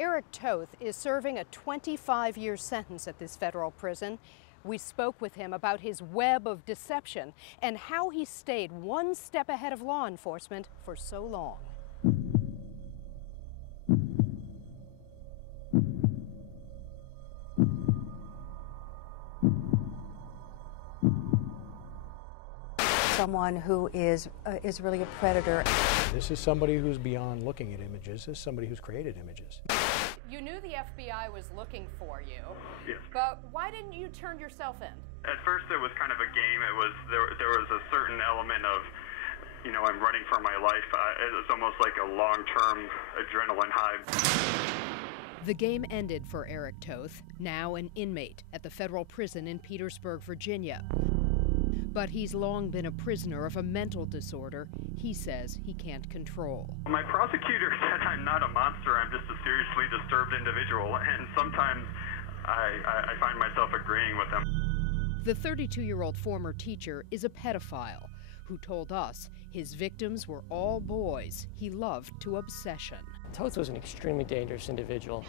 Eric Toth is serving a 25-year sentence at this federal prison. We spoke with him about his web of deception and how he stayed one step ahead of law enforcement for so long. Someone who is really a predator. This is somebody who's beyond looking at images. This is somebody who's created images. You knew the FBI was looking for you, yes. But why didn't you turn yourself in? At first it was kind of a game. It was there was a certain element of, you know, I'm running for my life. It was almost like a long-term adrenaline high. The game ended for Eric Toth, now an inmate at the federal prison in Petersburg, Virginia. But he's long been a prisoner of a mental disorder he says he can't control. My prosecutor said I'm not a monster, I'm just a seriously disturbed individual, and sometimes I find myself agreeing with them. The 32-year-old former teacher is a pedophile who told us his victims were all boys he loved to obsession. Toth was an extremely dangerous individual.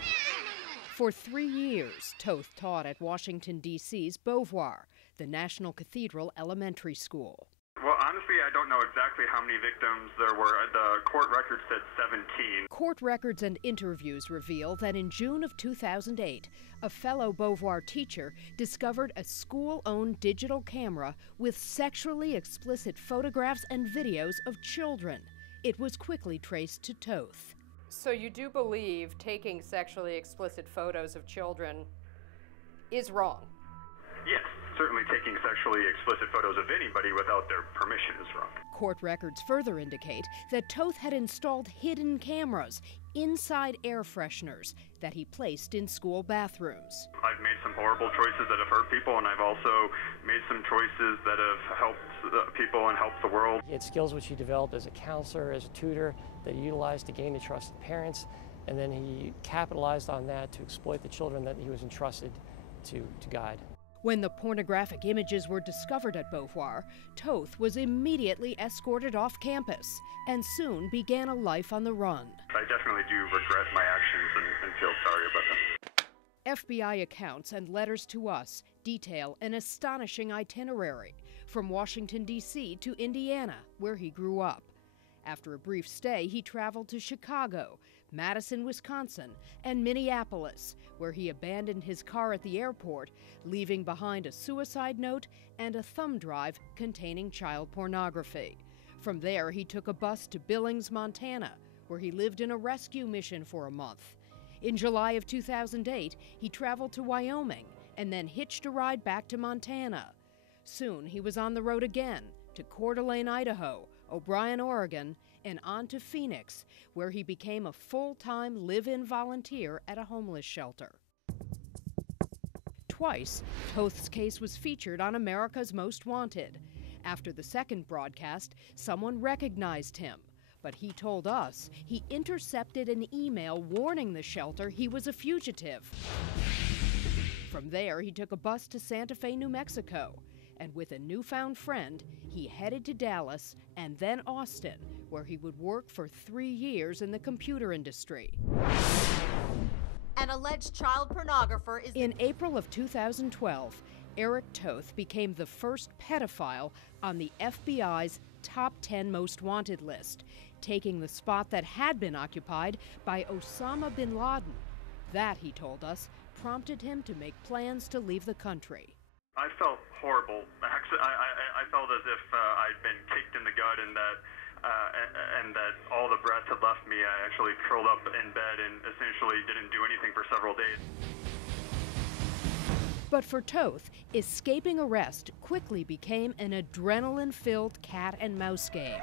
For 3 years, Toth taught at Washington, D.C.'s Beauvoir, the National Cathedral Elementary School. Well, honestly, I don't know exactly how many victims there were. The court record said 17. Court records and interviews reveal that in June of 2008, a fellow Beauvoir teacher discovered a school-owned digital camera with sexually explicit photographs and videos of children. It was quickly traced to Toth. So you do believe taking sexually explicit photos of children is wrong? Yes, certainly taking sexually explicit photos of anybody without their permission is wrong. Court records further indicate that Toth had installed hidden cameras inside air fresheners that he placed in school bathrooms. I've made some horrible choices that have hurt people, and I've also made some choices that have helped people and helped the world. He had skills which he developed as a counselor, as a tutor, that he utilized to gain the trust of parents, and then he capitalized on that to exploit the children that he was entrusted to guide. When the pornographic images were discovered at Beauvoir, Toth was immediately escorted off campus and soon began a life on the run. I definitely do regret my actions and feel sorry about them. FBI accounts and letters to us detail an astonishing itinerary from Washington, D.C. to Indiana, where he grew up. After a brief stay, he traveled to Chicago, Madison, Wisconsin, and Minneapolis, where he abandoned his car at the airport, leaving behind a suicide note and a thumb drive containing child pornography. From there, he took a bus to Billings, Montana, where he lived in a rescue mission for a month. In July of 2008, he traveled to Wyoming and then hitched a ride back to Montana. Soon, he was on the road again to Coeur d'Alene, Idaho, O'Brien, Oregon, and on to Phoenix, where he became a full-time live-in volunteer at a homeless shelter. Twice, Toth's case was featured on America's Most Wanted. After the second broadcast, someone recognized him, but he told us he intercepted an email warning the shelter he was a fugitive. From there, he took a bus to Santa Fe, New Mexico, and with a newfound friend, he headed to Dallas and then Austin, where he would work for 3 years in the computer industry. An alleged child pornographer is... In April of 2012, Eric Toth became the first pedophile on the FBI's top 10 most wanted list, taking the spot that had been occupied by Osama bin Laden. That, he told us, prompted him to make plans to leave the country. I felt horrible. Actually, I felt as if I'd been kicked in the gut and that all the breath had left me. I actually curled up in bed and essentially didn't do anything for several days. But for Toth, escaping arrest quickly became an adrenaline-filled cat and mouse game.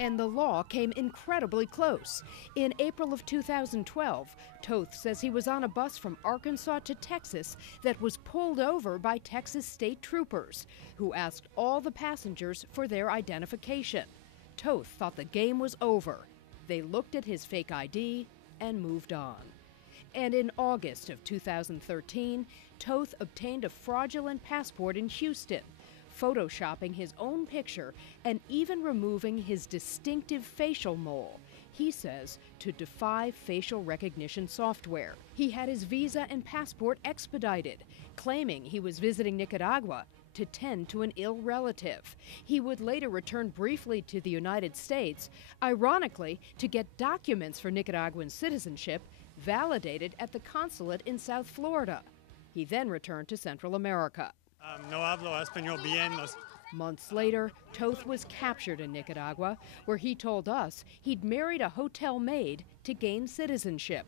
And the law came incredibly close. In April of 2012, Toth says he was on a bus from Arkansas to Texas that was pulled over by Texas state troopers, who asked all the passengers for their identification. Toth thought the game was over. They looked at his fake ID and moved on. And in August of 2013, Toth obtained a fraudulent passport in Houston, photoshopping his own picture and even removing his distinctive facial mole. He says to defy facial recognition software. He had his visa and passport expedited, claiming he was visiting Nicaragua to tend to an ill relative. He would later return briefly to the United States, ironically, to get documents for Nicaraguan citizenship validated at the consulate in South Florida. He then returned to Central America. No hablo español bien. Months later, Toth was captured in Nicaragua, where he told us he'd married a hotel maid to gain citizenship.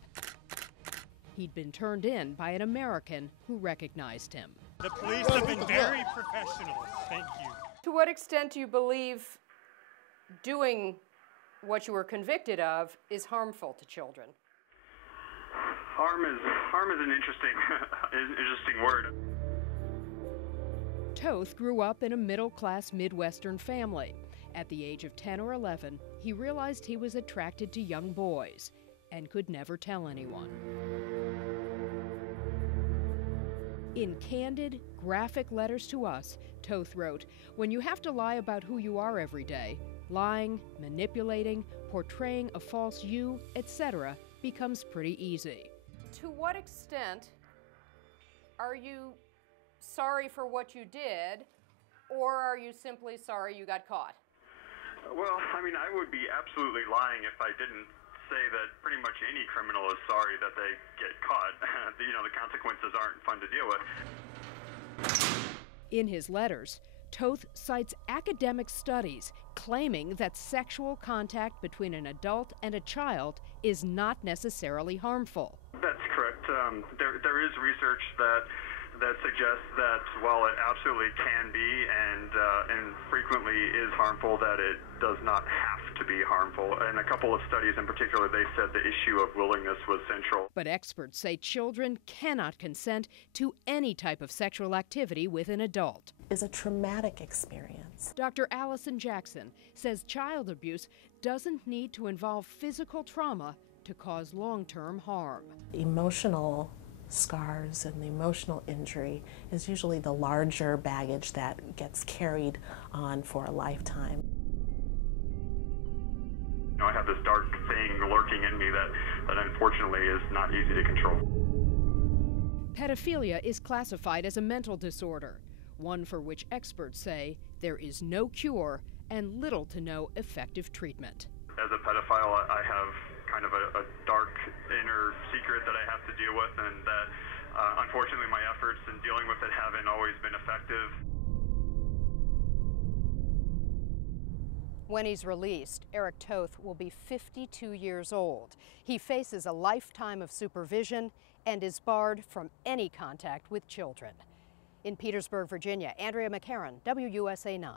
He'd been turned in by an American who recognized him. The police have been very professional. Thank you. To what extent do you believe doing what you were convicted of is harmful to children? Harm is an interesting word. Toth grew up in a middle-class Midwestern family. At the age of 10 or 11, he realized he was attracted to young boys and could never tell anyone. In candid, graphic letters to us, Toth wrote, "When you have to lie about who you are every day, lying, manipulating, portraying a false you, etc., becomes pretty easy." To what extent are you sorry for what you did, or are you simply sorry you got caught? Well, I mean, I would be absolutely lying if I didn't say that pretty much any criminal is sorry that they get caught. You know, the consequences aren't fun to deal with. In his letters, Toth cites academic studies claiming that sexual contact between an adult and a child is not necessarily harmful. That's correct. There is research that suggests that while it absolutely can be and frequently is harmful, that it does not have to be harmful. In a couple of studies in particular, they said the issue of willingness was central. But experts say children cannot consent to any type of sexual activity with an adult. Is a traumatic experience. Dr. Allison Jackson says child abuse doesn't need to involve physical trauma to cause long-term harm. Emotional scars and the emotional injury is usually the larger baggage that gets carried on for a lifetime. You know, I have this dark thing lurking in me that unfortunately is not easy to control. Pedophilia is classified as a mental disorder, one for which experts say there is no cure and little to no effective treatment. As a pedophile, I have kind of a dark inner secret that I have to deal with, and that unfortunately my efforts in dealing with it haven't always been effective. When he's released, Eric Toth will be 52 years old. He faces a lifetime of supervision and is barred from any contact with children. In Petersburg, Virginia, Andrea McCarran, WUSA 9.